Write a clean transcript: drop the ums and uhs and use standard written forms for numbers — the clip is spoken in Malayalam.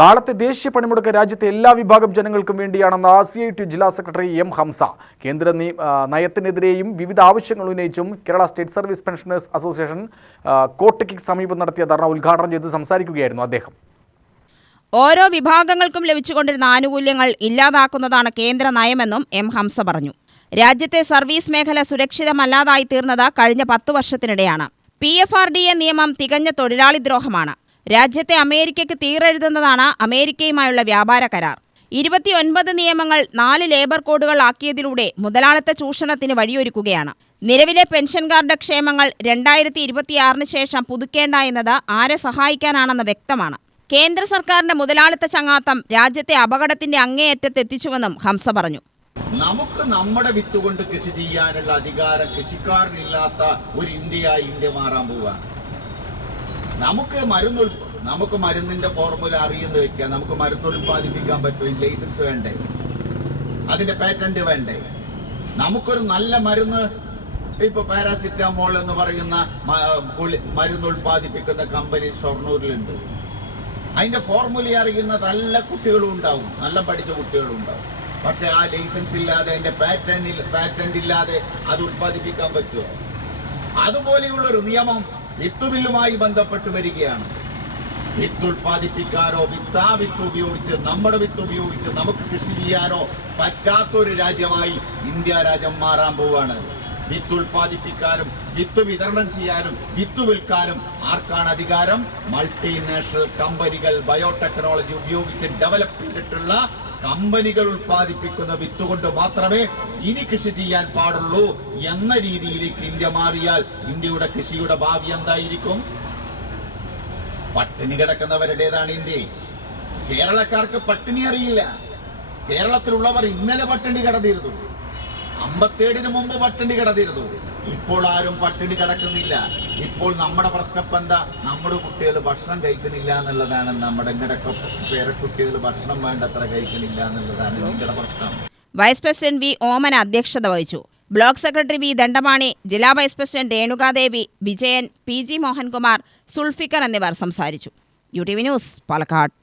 നാളത്തെ ദേശീയ പണിമുടക്ക് രാജ്യത്തെ എല്ലാ വിഭാഗം ജനങ്ങൾക്കും വേണ്ടിയാണെന്ന് CIT ജില്ലാ സെക്രട്ടറി M. ഹംസ. കേന്ദ്ര നയത്തിനെതിരെയും വിവിധ ആവശ്യങ്ങൾ ഉന്നയിച്ചും Kerala state service pensioners association കോട്ടയ്ക്ക് സമീപം നടത്തിയ ധർണ ഉദ്ഘാടനം ചെയ്ത് സംസാരിക്കുകയായിരുന്നു അദ്ദേഹം. ഓരോ വിഭാഗങ്ങൾക്കും ലഭിച്ചുകൊണ്ടിരുന്ന ആനുകൂല്യങ്ങൾ ഇല്ലാതാക്കുന്നതാണ് കേന്ദ്ര നയമെന്നും M. ഹംസ പറഞ്ഞു. രാജ്യത്തെ സർവീസ് മേഖല സുരക്ഷിതമല്ലാതായി തീർന്നത് കഴിഞ്ഞ 10 വർഷത്തിനിടെയാണ്. PFRDA നിയമം തികഞ്ഞ തൊഴിലാളി ദ്രോഹമാണ്. രാജ്യത്തെ അമേരിക്കയ്ക്ക് തീരെഴുതുന്നതാണ് അമേരിക്കയുമായുള്ള വ്യാപാര കരാർ. 29 നിയമങ്ങൾ 4 ലേബർ കോഡുകൾ ആക്കിയതിലൂടെ മുതലാളിത്ത ചൂഷണത്തിന് വഴിയൊരുക്കുകയാണ്. നിലവിലെ പെൻഷൻകാരുടെ ക്ഷേമങ്ങൾ 2026 ശേഷം പുതുക്കേണ്ട എന്നത് ആരെ സഹായിക്കാനാണെന്ന് വ്യക്തമാണ്. കേന്ദ്ര സർക്കാരിന്റെ മുതലാളിത്ത ചങ്ങാത്തം രാജ്യത്തെ അപകടത്തിന്റെ അങ്ങേയറ്റത്തെത്തിച്ചുവെന്നും ഹംസ പറഞ്ഞു. നമുക്ക് നമ്മുടെ വിത്ത് കൊണ്ട് കൃഷി ചെയ്യാനുള്ള അധികാരം കൃഷിക്കാരനില്ലാത്ത ഒരു ഇന്ത്യ മാറാൻ പോവുക. നമുക്ക് മരുന്നിന്റെ ഫോർമുല അറിയുന്ന വെക്കാം. നമുക്ക് മരുന്ന് ഉൽപ്പാദിപ്പിക്കാൻ പറ്റും. ലൈസൻസ് വേണ്ടേ? അതിന്റെ പാറ്റന്റ് വേണ്ടേ? നമുക്കൊരു നല്ല മരുന്ന്, ഇപ്പൊ പാരാസിറ്റമോൾ എന്ന് പറയുന്ന മരുന്ന് ഉൽപ്പാദിപ്പിക്കുന്ന കമ്പനി ഷൊർണൂരിലുണ്ട്. അതിന്റെ ഫോർമുല അറിയുന്ന നല്ല കുട്ടികളും ഉണ്ടാവും, നല്ല പഠിച്ച കുട്ടികളും ഉണ്ടാവും. പക്ഷെ ആ ലൈസൻസ് ഇല്ലാതെ, അതിന്റെ പാറ്റന്റ് ഇല്ലാതെ അത് ഉൽപ്പാദിപ്പിക്കാൻ പറ്റുമോ? അതുപോലെയുള്ളൊരു നിയമം വിത്ത് ബില്ലുമായി ബന്ധപ്പെട്ട് വരികയാണ്. വിത്ത് ഉൽപ്പാദിപ്പിക്കാനോ വിത്ത് ഉപയോഗിച്ച് നമ്മുടെ വിത്ത് ഉപയോഗിച്ച് നമുക്ക് കൃഷി ചെയ്യാനോ പറ്റാത്തൊരു രാജ്യമായി ഇന്ത്യ രാജ്യം മാറാൻ പോവുകയാണ്. വിത്ത് ഉൽപ്പാദിപ്പിക്കാനും വിത്ത് വിതരണം ചെയ്യാനും വിത്ത് വിൽക്കാനും ആർക്കാണ് അധികാരം? മൾട്ടിനാഷണൽ കമ്പനികൾ, ബയോടെക്നോളജി ഉപയോഗിച്ച് ഡെവലപ്പ് ചെയ്തിട്ടുള്ള കമ്പനികൾ ഉൽപ്പാദിപ്പിക്കുന്ന വിത്ത് കൊണ്ട് മാത്രമേ ഇനി കൃഷി ചെയ്യാൻ പാടുള്ളൂ എന്ന രീതിയിലേക്ക് ഇന്ത്യ മാറിയാൽ ഇന്ത്യയുടെ കൃഷിയുടെ ഭാവി എന്തായിരിക്കും? പട്ടിണി കിടക്കുന്നവരുടേതാണ് ഇന്ത്യ. കേരളക്കാർക്ക് പട്ടിണി അറിയില്ല. കേരളത്തിലുള്ളവർ ഇന്നലെ പട്ടിണി കിടന്നിരുന്നു, 57 മുമ്പ് പട്ടിണി കിടന്നിരുന്നു. ഇപ്പോൾ ആരും പട്ടിണി കിടക്കുന്നില്ല. ഇപ്പോൾ നമ്മുടെ പ്രശ്നം എന്താ? നമ്മുടെ കുട്ടികൾ ഭക്ഷണം കഴിക്കണില്ല എന്നുള്ളതാണ്. നമ്മുടെ പേരക്കുട്ടികൾ ഭക്ഷണം വേണ്ടത്ര കഴിക്കണില്ല എന്നുള്ളതാണ് നിങ്ങളുടെ പ്രശ്നം. Vice president V. ഓമന അധ്യക്ഷത വഹിച്ചു. Block secretary V. ദണ്ഡപാണി, ജില്ലാ vice president Renukadevi, Vijayan, PG Mohankumar, Sulfikar എന്നിവർ സംസാരിച്ചു. UTV news, Palakkad.